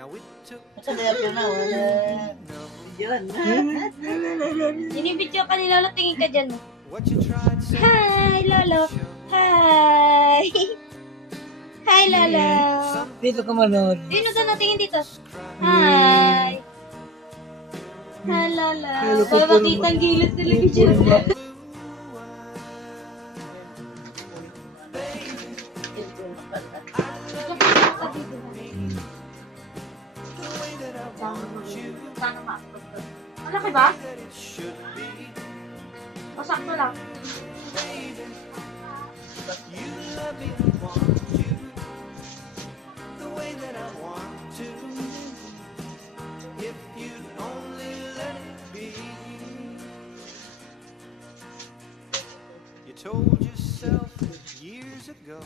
Nakadaya na wala. Yun. Binibidyo ka ni Lolo, tingin ka dyan. Hi, Lolo. Hi. Hi, Lolo. Dito ka manood. Sino doon natingin dito? Hi. Hi, Lolo. Makitang gilid talaga dyan. Malaki ba? O sakto lang? You told yourself years ago